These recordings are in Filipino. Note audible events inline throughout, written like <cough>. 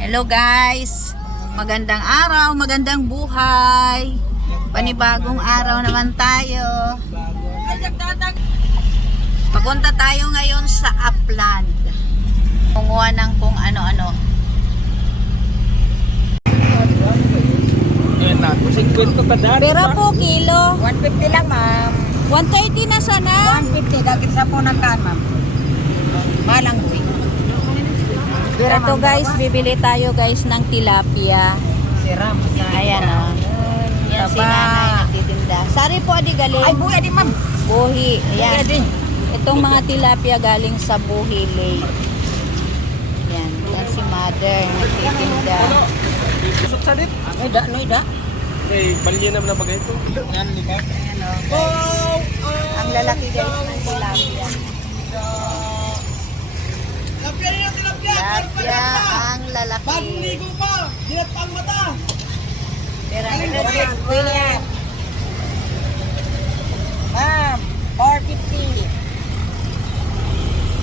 Hello guys! Magandang araw, magandang buhay. Panibagong araw naman tayo. Papunta tayo ngayon sa Upland. Kumuha ng kung ano-ano. Ayan na, 50 tadaan. Pero po kilo. 150 lang, ma'am. 130 na sana. 150, dagit sa punan kan, ma'am. Malang buwi. Ito guys, bibili tayo guys ng tilapia. Siram. Ayan o. Yan si nanay nagtitinda. Sari po adi galing. Ay, buwi din, ma'am. Buhi. Ayan. din. Itong mga tilapia galing sa Buhi Lake. Yan. Yan si mother nagtitinda. Susot sa dit. Ay, da, no, da. Eh, balye naman na bagay ito. Yan, di ba? Ayan o. Ang lalaki guys ng tilapia. Tilapia ang lalaki. Panligo pa! Dilat pang mata! Pero Buwi yan. Ma'am, 450.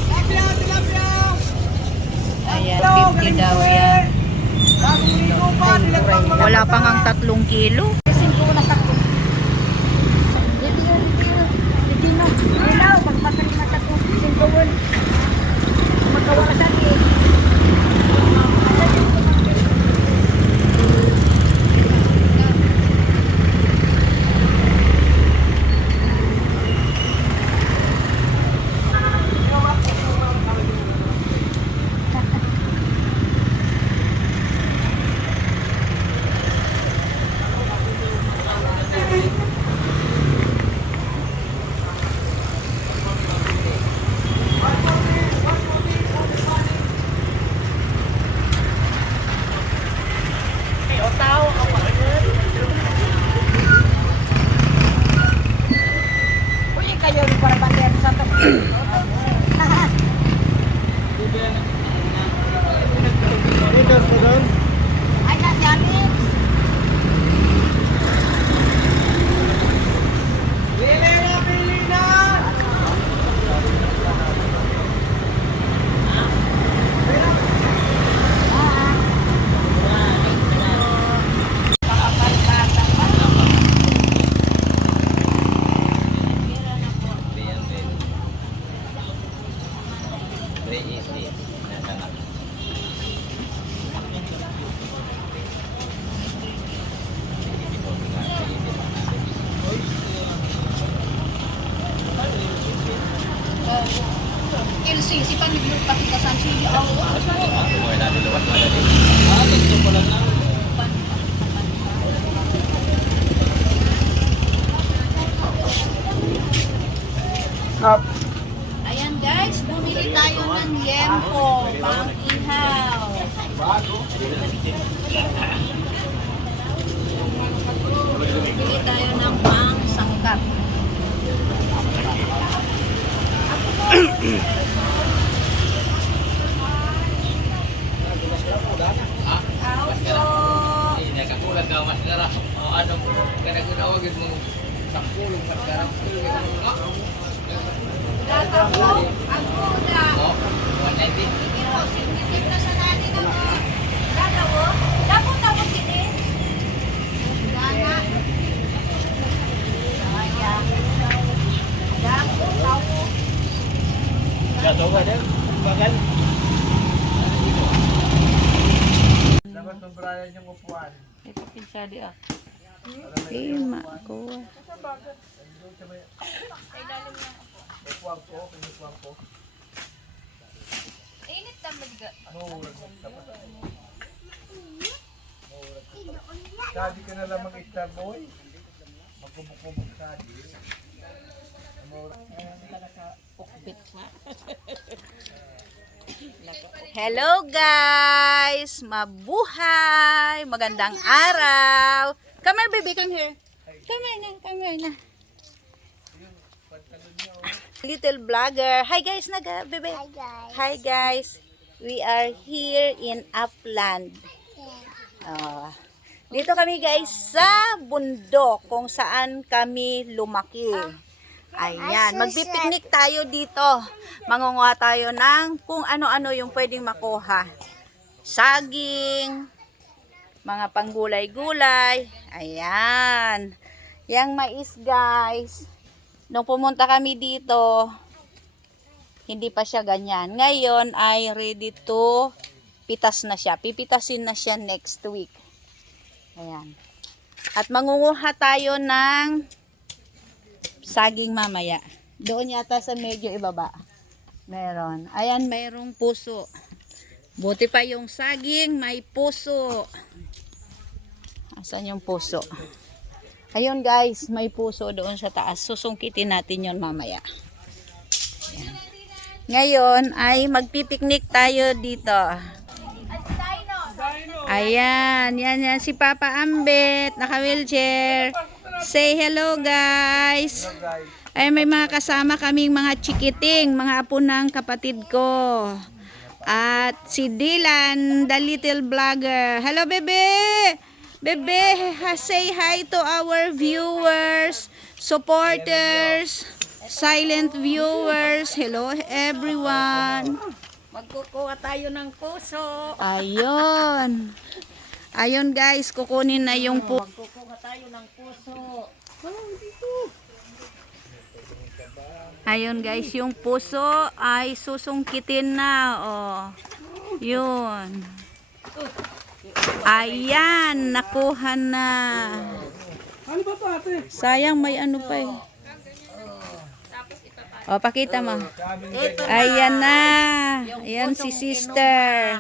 Tilapia! Tilapia! Ayan, 50 daw yan. Bagong ligo pa! Dilat pang mata! Wala pang ang tatlong kilo. Singko na sa ko. Yun, dito yun. Dito na. Ilaw, magpapalik na sa ko. Singko yun. Magkawasan yempo, pang ihaw. Bumili tayo ng pang sangkap. Hindi ka kulang ka mas nara. O ano, kada ginawagin mo sampulong sa karang O, 190. Jatuh ka din. Bagal. Dapat mabrayan yung upuan. Ito pinsali ah. Eh, makuha. Upuan ko, pinupuan ko. Init na maliga. Mahurag mo. Sadi ka na lamang star boy. Magkumukubog sadi. <laughs> Mahurag. Hello guys! Mabuhay! Magandang araw! Come here baby, come here. Come here na, come here na. Little vlogger. Hi guys, naga, bebe. Hi guys. Hi guys. We are here in Upland. Ah, dito kami guys sa bundok kung saan kami lumaki. Ayan, magpipiknik tayo dito. Mangunguha tayo ng kung ano-ano yung pwedeng makuha. saging, mga panggulay-gulay. Ayan. Yang mais guys. Nung pumunta kami dito, hindi pa siya ganyan. Ngayon ay ready to pitas na siya. Pipitasin na siya next week. Ayan. At mangunguha tayo ng saging mamaya. Doon yata sa medyo ibaba. Meron. Ayan, mayroong puso. Buti pa yung saging, may puso. Asan yung puso? Ayun guys, may puso doon sa taas. Susungkitin natin yon mamaya. Ayan. Ngayon ay magpipiknik tayo dito. Ayan, yan yan si Papa Ambet, naka-wheelchair. Say hello guys. Ay may mga kasama kaming mga chikiting, mga apo ng kapatid ko. At si Dylan, the little vlogger. Hello bebe! Bebe, say hi to our viewers, supporters, silent viewers. Hello everyone. Magkukuha tayo ng puso. Ayun. Ayun guys, kukunin na yung po. Magkukuha tayo ng puso. Ayun guys, yung puso ay susungkitin na. Oh. Yun. Ayan, nakuha na. ano? Sayang may ano pa eh. O, pakita mo. Sabi Ayan na. Ayan si sister.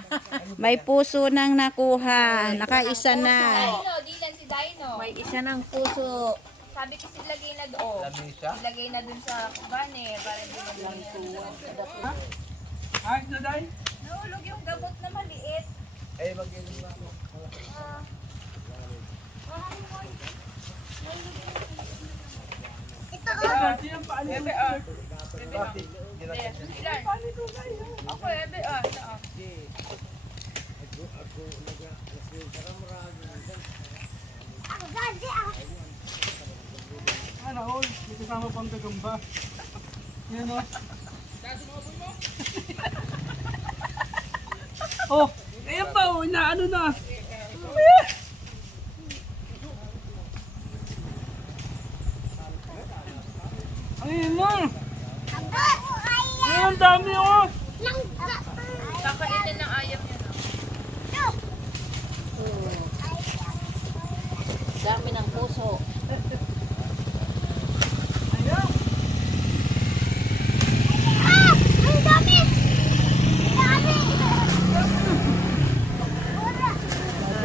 May puso nang nakuha. Nakaisa na. Dino, Dylan si Dino. May isa ng puso. Sabi kasi ilagay na doon. Ilagay na dun sa kubane para hindi na lang Ay, na dahil? Nahulog yung gamot na maliit. Eh, mag-inom na ako. Ito Bakit? Ilan? Ako ebe ah. saan? Ano, Raul? May kasama pang gagamba. Yan o. <laughs> oh, ayan pa oh, na ano na. Ayun na. Ayun, ang dami oh. Kakainin ng ayaw niya. Dami ng puso. Ayun.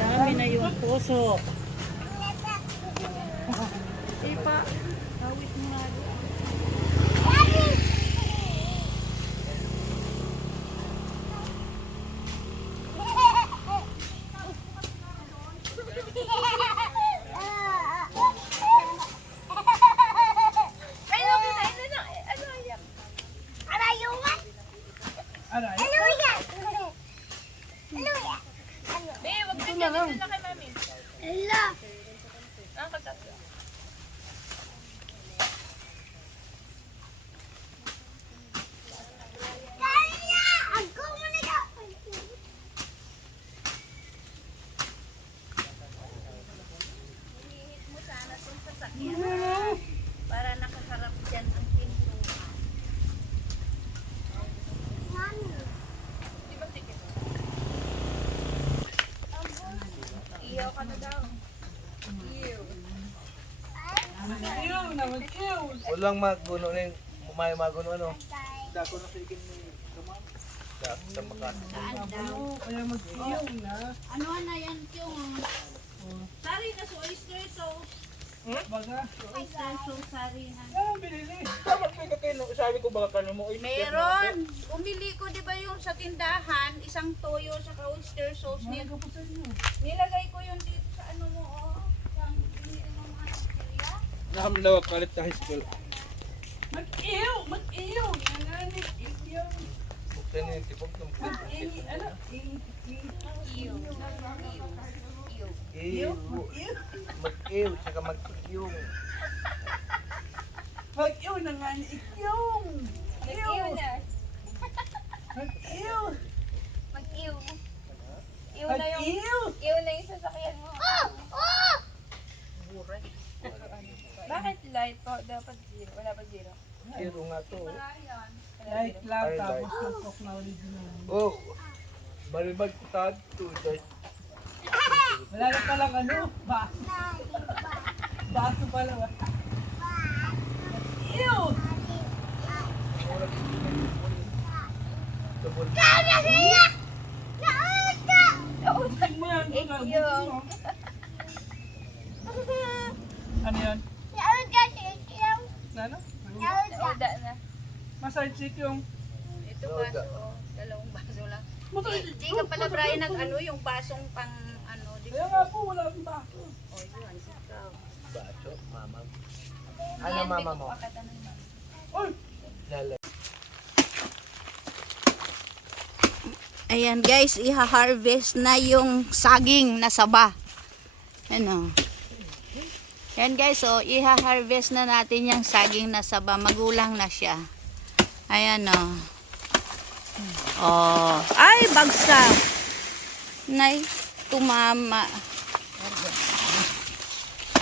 Dami na yung puso. Ay, no, kita, ano na, ano ayaw? Aray. Be, wag ka dyan, dito na kay mami. Ang katatlo. Para nakaharap dyan ang pintuan. Di ba tikit? Iyaw ka na daw. Ew, naman, ew. Walang maguno na yung may maguno ano. Dako na tigil mo kamam. Dako sa Makati. Ano, kaya mag-ew na. Ano na yan yung... Sari na sa oyster sauce. Baga. Oyster sauce, sari na. Ano binili? Dapat may katino. Sabi ko baka kano mo. Meron. Umili ko, di ba yung sa tindahan, isang toyo sa oyster sauce. Nil nilagay ko yung dito sa ano mo, oh. Sa binili mo mga. Nakamlaw kalit na high school. Mag-ew! Mag-ew! Nanganik! Ew! Buksan niya yung tipog ng Ano? Iyaw. Ew! Mag-ew! Saka mag-ew! Mag-ew na nga ni Ikyong! Nag-iw na. Mag-ew! Mag-iw. Iuna yung, iuna yung sasakyan mo. Bakit light po? Dapat zero. Wala pa zero. Zero nga to. Light lang, tapos tutok na original. Oh, balibag ko tag to. Dahil Wala na palang ano, baso. Baso pala? Ew! double. Tingnan mo yan, Yung, mo. Ano yan? Ano? Uda na. Massage sick yung... Ito baso, oh. dalawang baso lang. Hindi ka pala Brian nag ano yung basong pang ano, di Kaya nga po, wala akong baso. Oh, yun, ikaw. Bacho, mama. Ano mama mo? Uy! Lala. Ayan guys, iha-harvest na yung saging na saba. Ano? Ayan guys, so iha-harvest na natin yung saging na saba. Magulang na siya. Ayan o. Oh. Ay, bagsak. Nay, tumama.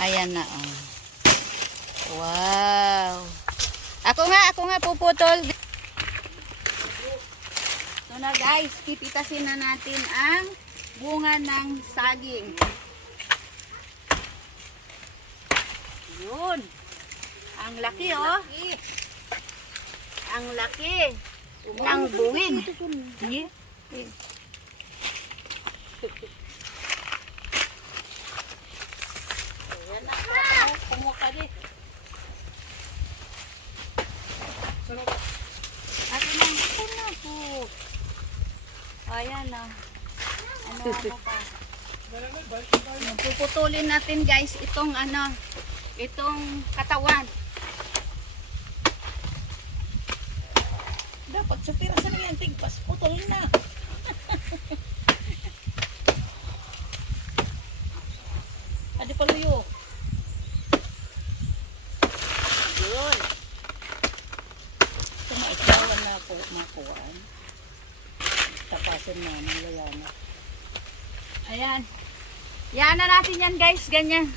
Ayan na oh. Wow. Ako nga, ako nga puputol. So na guys, pipitasin na natin ang bunga ng saging. Yun. Ang laki oh. Ang laki. Ng bungin. Yeah. Ayan na. Kumuha ka din. Atin na. Ako na po. Ayan na. Ano ako pa? <laughs> Puputulin natin guys itong ano, itong katawan. Dapat sa pirasan na yan, tigpas, putol na. <laughs> Adi paluyo. Yun. Ito maikawan na ako makuhaan. Tapasin na ng lalana. Ayan. Yan na natin yan guys, ganyan.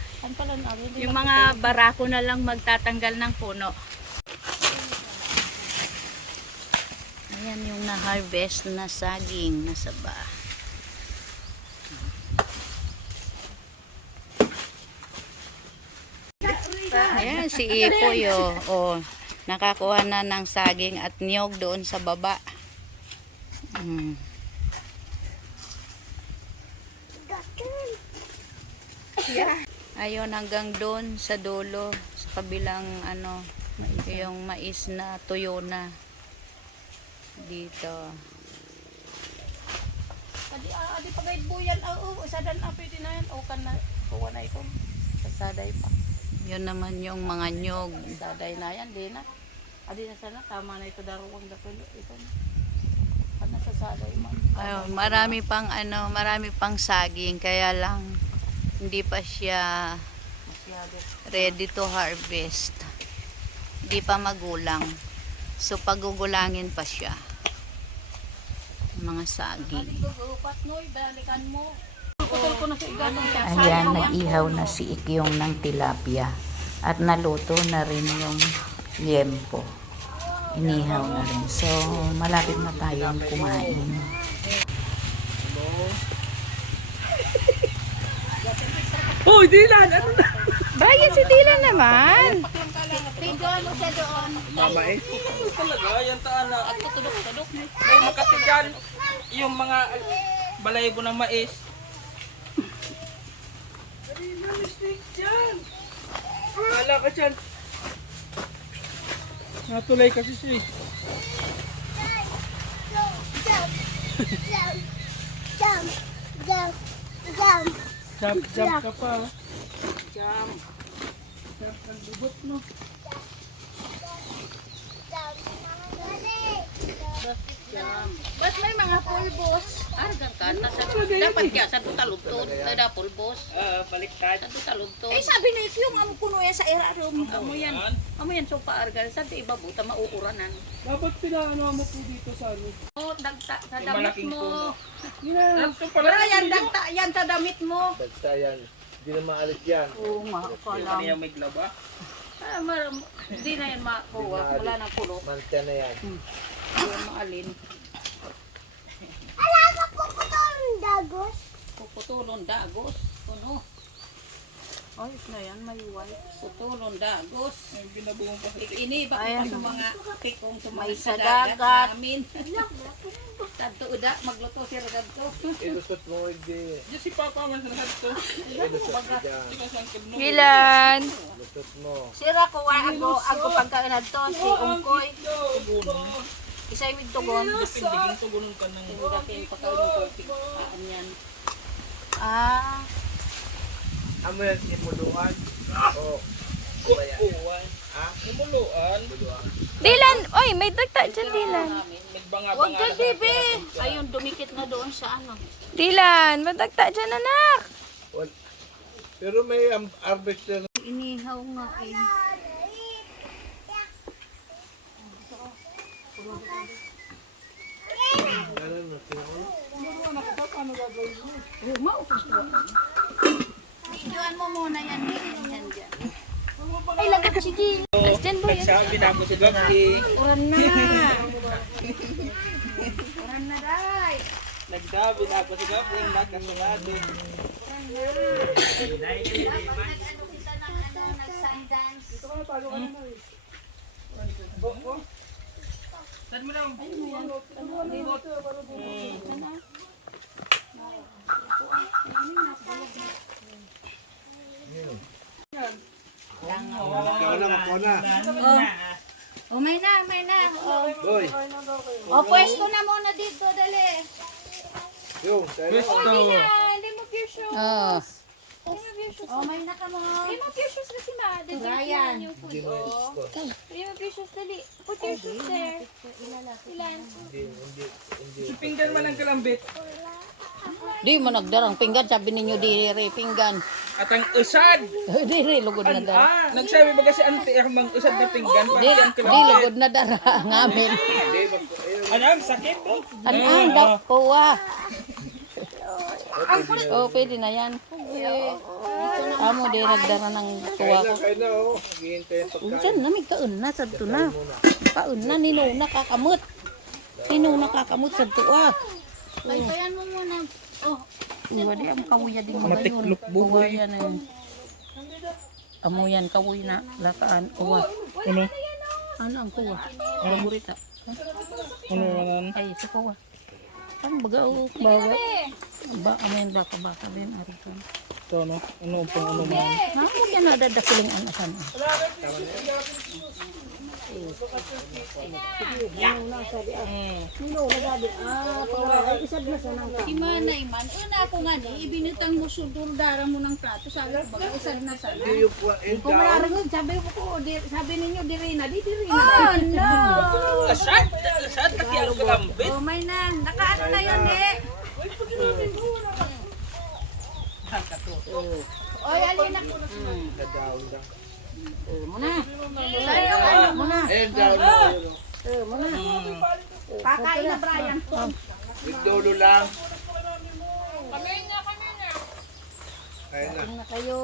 Yung mga barako na lang magtatanggal ng puno. Ayan yung na-harvest na saging na saba. Ayan, si Ipoy oh. oh. Nakakuha na ng saging at niyog doon sa baba. Mm. Ayun hanggang doon sa dulo sa kabilang ano yung mais na tuyo na dito. Adi, ah, adi pa gayud buyan. Ah, oh, sadan ah, pwede na yan. O kan na, kuha na ito. Sasaday pa. Yun naman yung mga nyog. Saday na yan, di na. Adi na sana, tama na ito daruwang dapilo. Ito na. Kan na sasaday man. Ayun, marami pang ano, marami pang saging kaya lang hindi pa siya ready to harvest. Hindi pa magulang. So pagugulangin pa siya. Mga saging. Siya. Ayan, naihaw na si Ikyong ng tilapia. At naluto na rin yung liempo. Inihaw na rin. So, malapit na tayong kumain. Uy, Dylan! Ano na? Si Dylan naman. Tingnan mo siya doon. Mama eh. Talaga, yan taan na. At tutudok-tudok. May makatigan yung mga balayibo ng mais. Dali na, mistake dyan. Wala ka dyan. Natulay kasi siya eh. Jump, jump ka pa. Jump. Jump ang bubot mo. Ba't may mga pulbos? Argang ka, nasa, dapat kaya sa tutalugtod, kada pulbos. Ah, baliktad. Sa tutalugtod. Eh sabi na ito yung amo puno yan sa erarong. Amo yan, amo yan sopa argal, sa di iba buta mauuranan. Dapat pinaano mo po dito sa ano. Oh, dagta sa damit mo. pala. Pero yan, dagta, yan sa damit mo. Dagta yan. Hindi na maalit yan. Oo nga, Ano yung may glove ah? Ah, mar- Hindi na yan makuha, wala nang kulot. Mantya na yan. Hindi yan maalin. Puputulon dagos. Puno. Ayos na yan, may white. Putulon dagos. May binabuong pa sa Ini ba Ayan, yung mga tikong mga sa dagat namin. Tadto uda, magluto siya radto. Ilusot <laughs> mo hindi. Diyan si Papa man sa lahat to. Ilusot mo dyan. Mo. Ilusot mo. Sira ko wa ako ako pagkainad to si Ungkoy. Isa yung tugon. Pindigin to ganun ka ng Siguro kayo pagkain ng tubig. Aan yan. Ah, Amo yan simuluan. O. kukuan. Ha? Umuluan. Dilan. Oy, may dagta dyan, Dilan. May banga wag ka bibi. Ayun dumikit na doon sa ano. Dilan, may dagta dyan, anak. Pero may um, harvester. Inihaw nga eh. Ano no? Tinawala? Videoan mo muna yan. Yan dyan. Ay, lagat sige. Dyan, boy. Sabi na ako si Gabi. Uran na. Uran na, day. Nagsabi na ako si Gabi. Nakasulado. Saan mo lang? Ikaw na, ako na. Oh, may na, may na. Oh, Doy. oh pwesto na muna dito, dali. Yo, tayo na. Gusto. Hindi. Oh. Hindi mo pure shoes. Oh, may na ka mo. Hindi mo pure shoes kasi ma. Dito Ryan. yung food. Hindi mo pure shoes. Dali. Put your shoes there. Ilan? Hindi, hindi, hindi. Si Pinggan man ang kalambit. Di mo nagdarang pinggan, sabi ninyo di re pinggan. At ang usad. <laughs> di re lugod na dara. Ah, nagsabi ba kasi ante ako mang usad na pinggan? Di, ang di kalambit. lugod na dara ngamin. Hindi, mag- ayun. Ano, sakit oh. Ano dakuha? Oh, pwede na yan. Amo di nagdara ng tuwa ko. na, kain na, oh. Naghihintay ang pagkain. Unsan na may kaun na sa na. Kaun na nino nakakamot. Nino nakakamot sa tuwa. Baybayan mo muna. Oh, Uwa di ang kawiya din mga yun. Matiklop buhay. Na yun. Amo yan kawi na lakaan uwa. Ano? Ano ang kuwa? Ano naman? Ay, sa kuwa. Ang baga o bawa. Ba, amin baka baka din arikan. Ito ano? Ano pang ano man? Namo yan na dadakiling ang asan. Iman na iman. Una ako nga ni, ibinitang mo sudur dara mo ng plato. Sabi ko, baga usad na sana. Yung Kung mararagod, sabi ko, oh, di, sabi ninyo, diri na, di diri na. Oh, no! Asad! Asad! Kaya kalambit! Oh, may na. Nakaano na yun, eh. Oy, alin na. Nadaon lang. Muna. Sa'yo, ano? Muna. Ayun, daon na. ayun, oh. Pakain na, Brian. Yung dulo lang. Kami nga, kami nga. Kain na. Na kayo.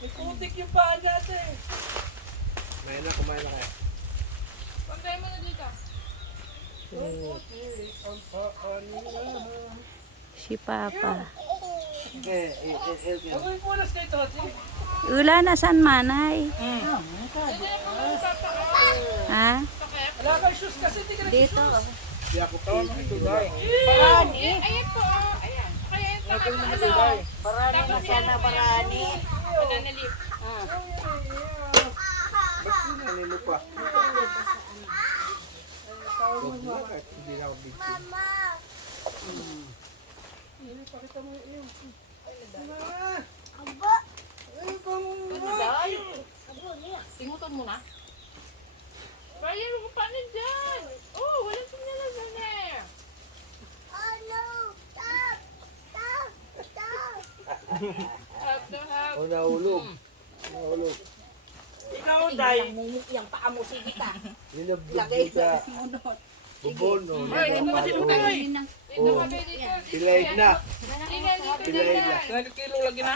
Putik yung paa natin! Kumain na, kumain na kayo. Pantay mo na dito. Si Papa. Ula na san manay? Ha? Wala kang shoes kasi di ka na Dito. Di ako pili. Eh, ayan po. oh. Ayan. Kaya yung ng ano. Barani na sana, barani. Banana leaf. Ba't pinanin mo pa? Hindi, pakita mo. Ay, nadali. Aba! Ay, pamula! Tingutan mo na. Ryan, huwag pa! Oh, walang sinyalan na! Oh, no! Stop! Stop! Stop! Help na, help! Oh, nahulog. Nahulog. Ikaw, Day! Ang paa mo, sige ta. Nilabdog kita. Ilagay lang munot. Bubol no. Ay, hindi ba sino tayo? Oh. Pilaid na. Pilaid na. Nagkilo lagi na.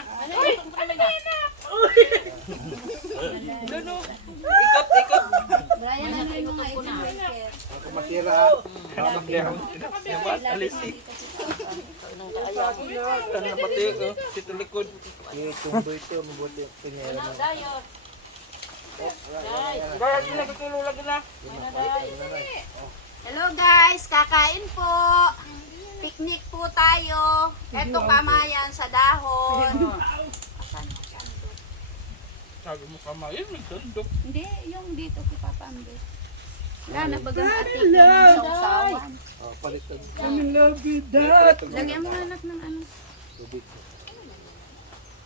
Doon, oh. Ikot, ikot. Brian, ano yung mga ito? Ako masira. Alisi. Ano pati ko? Dito likod. Itumbo ito. Mabuti ang pinyera mo. Hindi nagkilo lagi na. Hello guys, kakain po. Picnic po tayo. Eto kamayan sa dahon. Sabi mo kamayin, may sundok. Hindi, yung dito kay Papa Ambe. Wala na bagang atik yung sausawan. Oh, palitan. Lagyan mo anak ng ano. Tubig.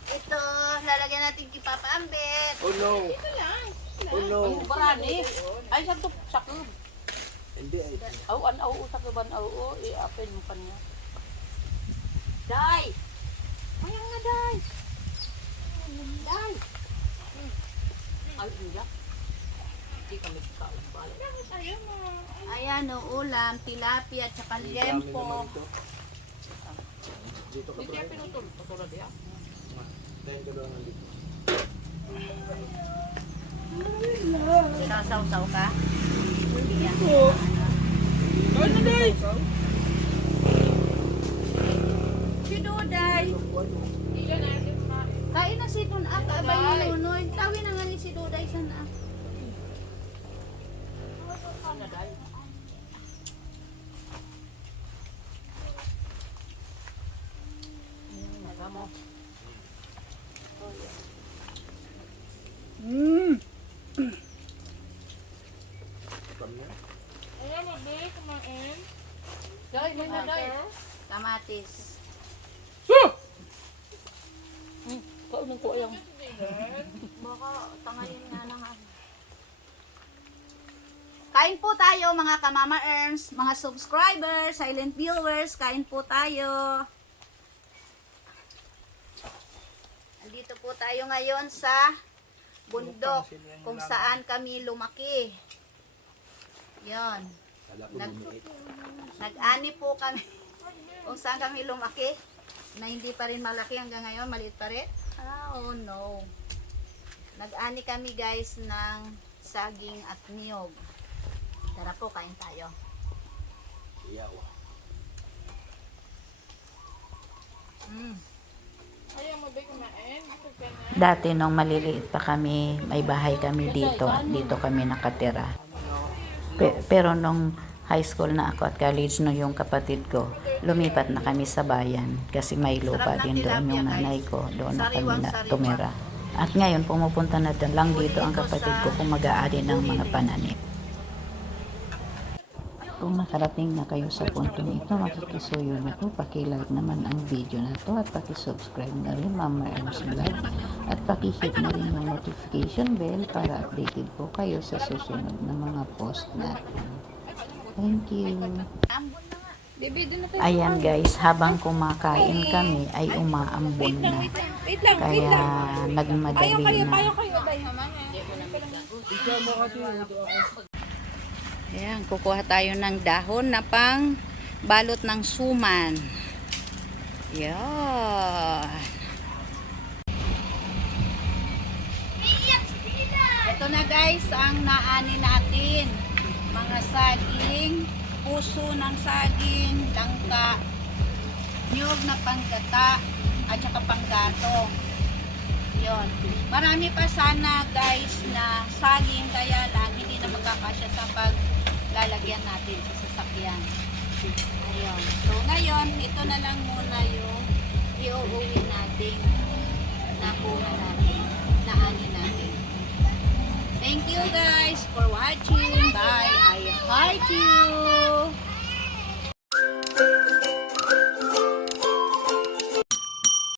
Ito, lalagyan natin kay Papa Ambet. Oh no. Oh no. Barani. Ay, sa to, sa club. Hindi ay. Aw, an, aw, sa kaban, aw, aw, i-apen mo pa niya. Day! Mayang nga, Day! Day! Ay, iya. Hindi kami kaalambala. Ayan o, ulam, tilapia, at saka liempo. Dito ka Hindi kaya pinutol. Patulad niya. Tayo ka doon nandito. Sinasawsaw ka? Yan. Ano, Day? Si Duday. Kain na si Dun Ak, abay ni Nunoy. Tawin na nga ni si Duday sa na. Ano, Day? Nagamo. Day, may na, Day. Kamatis. Kaunin ko ayang. Baka tangayin nga lang ako. Kain po tayo mga kamama earns, mga subscribers, silent viewers, kain po tayo. Andito po tayo ngayon sa bundok kung saan kami lumaki. Yon. Nag, nag-ani po kami <laughs> kung saan kami lumaki na hindi pa rin malaki hanggang ngayon, maliit pa rin. Oh no. Nag-ani kami guys ng saging at niyog. Tara po, kain tayo. Iyaw. Mm. Dati nung maliliit pa kami, may bahay kami dito at dito kami nakatira. Pe- pero nung high school na ako at college no yung kapatid ko, lumipat na kami sa bayan kasi may lupa din doon yung nanay ko. Doon na kami na tumira. At ngayon pumupunta na lang dito ang kapatid ko kung mag-aari ng mga pananim. Kung nakarating na kayo sa puntong ito, makikisuyo na po, pakilike naman ang video na to at pakisubscribe na rin Mama Ems Vlog at pakihit na rin yung notification bell para updated po kayo sa susunod na mga post natin. Thank you. Ayan guys, habang kumakain kami ay umaambon na. Kaya nagmadali na. Ayan, kukuha tayo ng dahon na pang balot ng suman. Yan. Ito na guys ang naani natin. Mga saging, puso ng saging, langka, niyog na panggata, at saka panggatong. Yon. Marami pa sana guys na saging kaya lang hindi na magkakasya sa paglalagyan natin sa sasakyan. Ayun. So ngayon, ito na lang muna yung iuuwi natin nakuha natin, naani natin. Thank you guys for watching. Bye. I heart you.